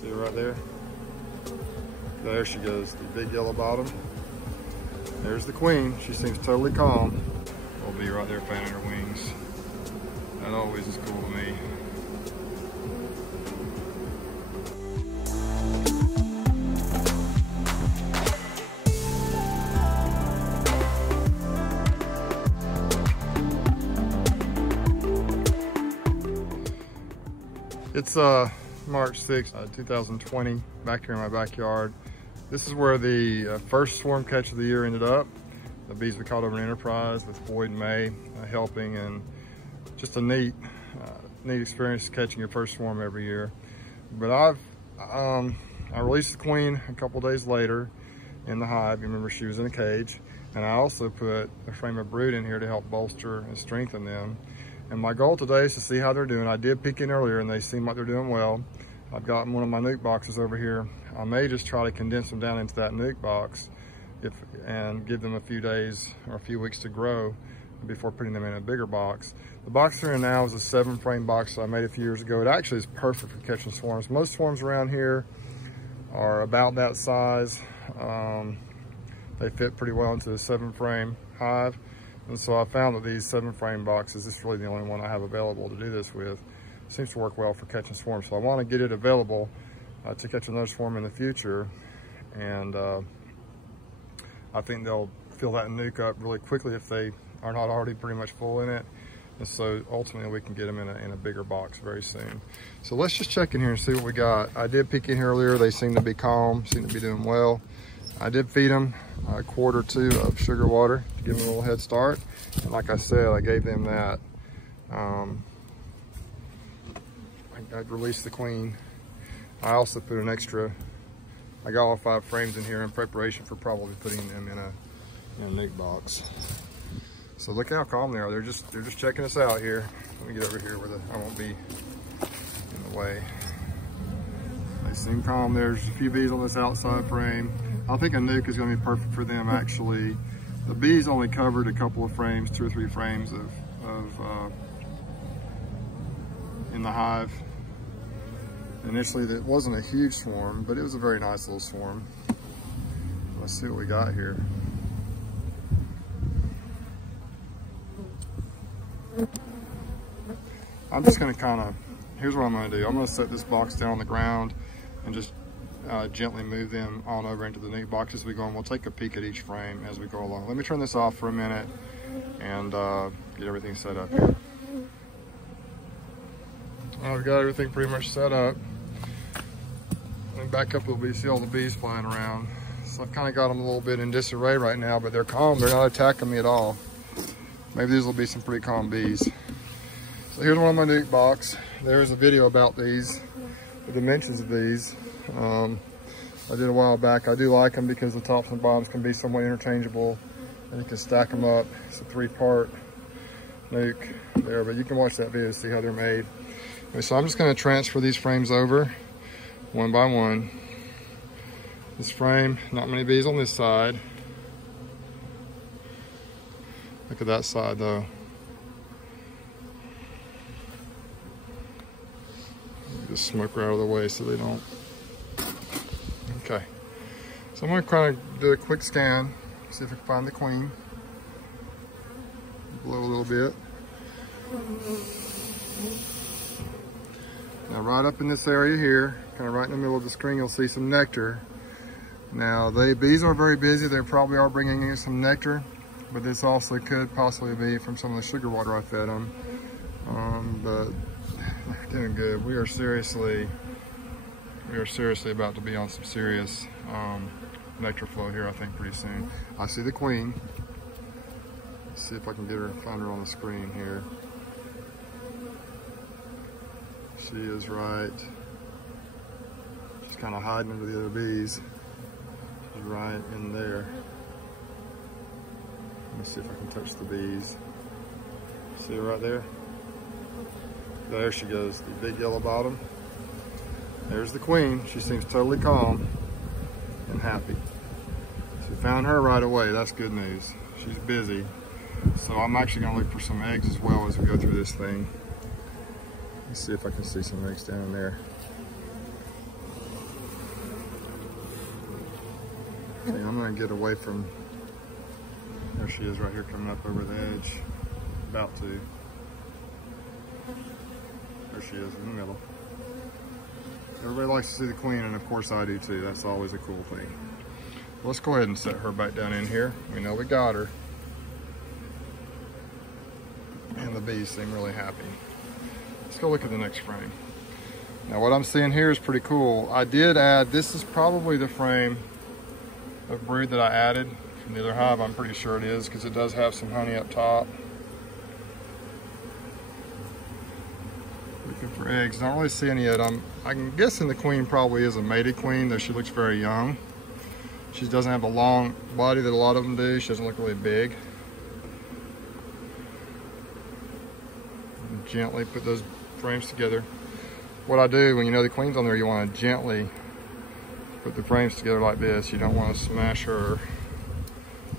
See her right there? There she goes, the big yellow bottom. There's the queen. She seems totally calm. Little bee right there fanning her wings. That always is cool to me. It's March 6th, 2020, back here in my backyard. This is where the first swarm catch of the year ended up. The bees we caught over in Enterprise with Boyd and May helping, and just a neat experience catching your first swarm every year. But I released the queen a couple days later in the hive. You remember she was in a cage, and I also put a frame of brood in here to help bolster and strengthen them. And my goal today is to see how they're doing. I did peek in earlier and they seem like they're doing well. I've got one of my nuke boxes over here. I may just try to condense them down into that nuke box and give them a few days or a few weeks to grow before putting them in a bigger box. The box they're in now is a 7-frame box that I made a few years ago. It actually is perfect for catching swarms. Most swarms around here are about that size. They fit pretty well into the 7-frame hive. And so I found that these 7-frame boxes, this is really the only one I have available to do this with, seems to work well for catching swarms. So I want to get it available to catch another swarm in the future. And I think they'll fill that nuke up really quickly if they are not already pretty much full in it. And so ultimately we can get them in a bigger box very soon. So let's just check in here and see what we got. I did peek in here earlier. They seem to be calm, seem to be doing well. I did feed them a quart or two of sugar water to give them a little head start. And like I said, I gave them that. I released the queen. I also put an extra, I got all 5 frames in here in preparation for probably putting them in a nuke box. So look how calm they are. They're just checking us out here. Let me get over here where I won't be in the way. They seem calm. There's a few bees on this outside frame. I think a nuke is going to be perfect for them actually. The bees only covered a couple of frames, 2 or 3 frames of in the hive. Initially it wasn't a huge swarm, but it was a very nice little swarm. Let's see what we got here. I'm just going to here's what I'm going to do. I'm going to set this box down on the ground and just gently move them on over into the nuke box as we go, and we'll take a peek at each frame as we go along. Let me turn this off for a minute and get everything set up here. I've got everything pretty much set up. Let me back up a little bit, see all the bees flying around. So I've kind of got them a little bit in disarray right now, but they're calm. They're not attacking me at all. Maybe these will be some pretty calm bees. So here's one of my nuke box. There's a video about these, the dimensions of these. I did a while back. I do like them because the tops and bottoms can be somewhat interchangeable, and you can stack them up. It's a 3-part nuke there, but you can watch that video to see how they're made. Okay, so I'm just going to transfer these frames over one by one. This frame, not many bees on this side. Look at that side though. Just smoke right out of the way so they don't. Okay, so I'm going to kind of do a quick scan, see if I can find the queen. Blow a little bit. Now right up in this area here, kind of right in the middle of the screen, you'll see some nectar. Now the bees are very busy. They probably are bringing in some nectar, but this also could possibly be from some of the sugar water I fed them. But they're doing good. We are seriously about to be on some serious nectar flow here, I think, pretty soon. I see the queen. Let's see if I can find her on the screen here. She is right. She's kind of hiding under the other bees. She's right in there. Let me see if I can touch the bees. See her right there? There she goes, the big yellow bottom. There's the queen. She seems totally calm and happy. So we found her right away. That's good news. She's busy. So I'm actually going to look for some eggs as well as we go through this thing. Let's see if I can see some eggs down there. I'm gonna get away from, there she is right here coming up over the edge. About to. There she is in the middle. Everybody likes to see the queen, and of course I do too. That's always a cool thing. Let's go ahead and set her back down in here. We know we got her. And the bees seem really happy. Let's go look at the next frame. Now what I'm seeing here is pretty cool. I did add, this is probably the frame of brood that I added from the other hive. I'm pretty sure it is, because it does have some honey up top. Looking for eggs. Don't really see any yet. I'm guessing the queen probably is a mated queen, though she looks very young. She doesn't have a long body that a lot of them do. She doesn't look really big. And gently put those frames together. What I do, when you know the queen's on there, you want to gently put the frames together like this. You don't want to smash her.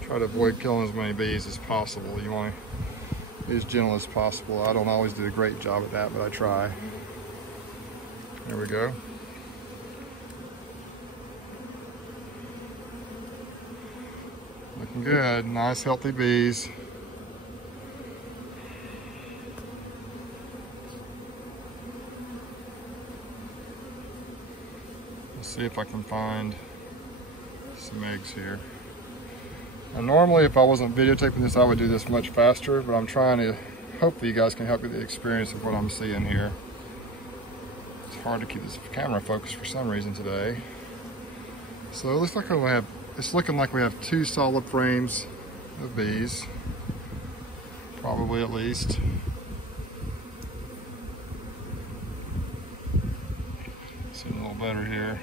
Try to avoid killing as many bees as possible. You want to be as gentle as possible. I don't always do a great job at that, but I try. There we go. Looking good. Nice, healthy bees. Let's see if I can find some eggs here. Now, normally, if I wasn't videotaping this, I would do this much faster, but I'm trying to, hopefully you guys can help with the experience of what I'm seeing here. It's hard to keep this camera focused for some reason today. So it looks like we have, it's looking like we have 2 solid frames of bees, probably at least. See a little better here.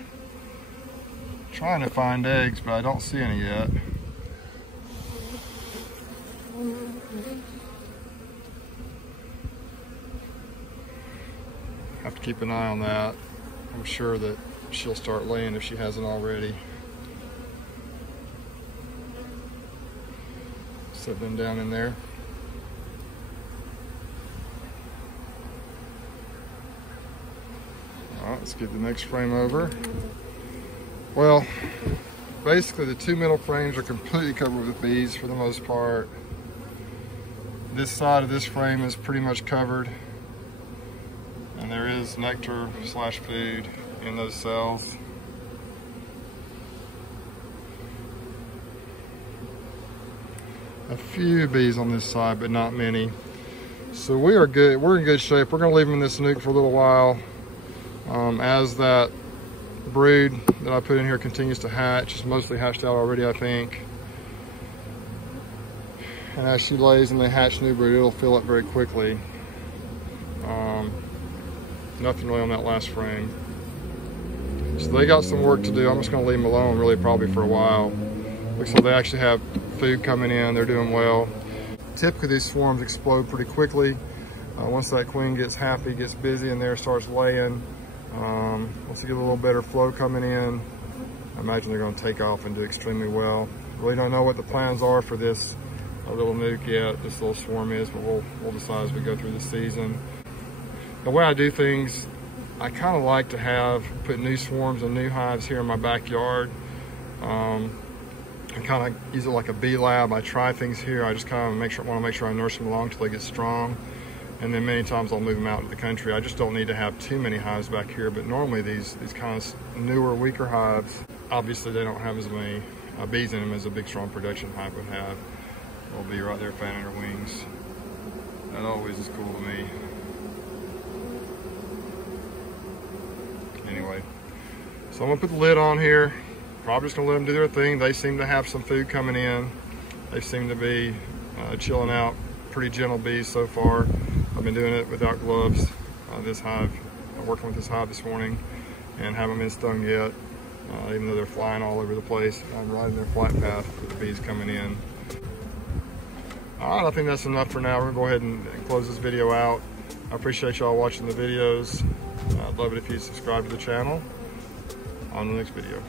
Trying to find eggs, but I don't see any yet. Have to keep an eye on that. I'm sure that she'll start laying if she hasn't already. Set them down in there. All right, let's get the next frame over. Well, basically the 2 middle frames are completely covered with bees for the most part. This side of this frame is pretty much covered. And there is nectar / food in those cells. A few bees on this side, but not many. So we are good. We're in good shape. We're going to leave them in this nuke for a little while. As that brood that I put in here continues to hatch, it's mostly hatched out already, I think. And as she lays and they hatch new brood, it'll fill up very quickly. Nothing really on that last frame. So they got some work to do. I'm just going to leave them alone really probably for a while. Looks like they actually have food coming in. They're doing well. Typically these swarms explode pretty quickly. Once that queen gets happy, gets busy in there, starts laying. Once they get a little better flow coming in, I imagine they're going to take off and do extremely well. Really don't know what the plans are for this little nuke yet. This little swarm is, but we'll decide as we go through the season. The way I do things, I kind of like to put new swarms and new hives here in my backyard. I kind of use it like a bee lab. I try things here. I just kind of want to make sure I nurse them along until they get strong. And then many times I'll move them out to the country. I just don't need to have too many hives back here, but normally these kind of newer, weaker hives, obviously they don't have as many bees in them as a big, strong production hive would have. They'll be right there fanning their wings. That always is cool to me. Anyway, so I'm gonna put the lid on here. Probably just gonna let them do their thing. They seem to have some food coming in. They seem to be chilling out. Pretty gentle bees so far. I've been doing it without gloves. This hive, working with this hive this morning, and haven't been stung yet. Even though they're flying all over the place, I'm riding their flight path with the bees coming in. All right, I think that's enough for now. We're gonna go ahead and close this video out. I appreciate y'all watching the videos. I'd love it if you subscribe to the channel. On the next video.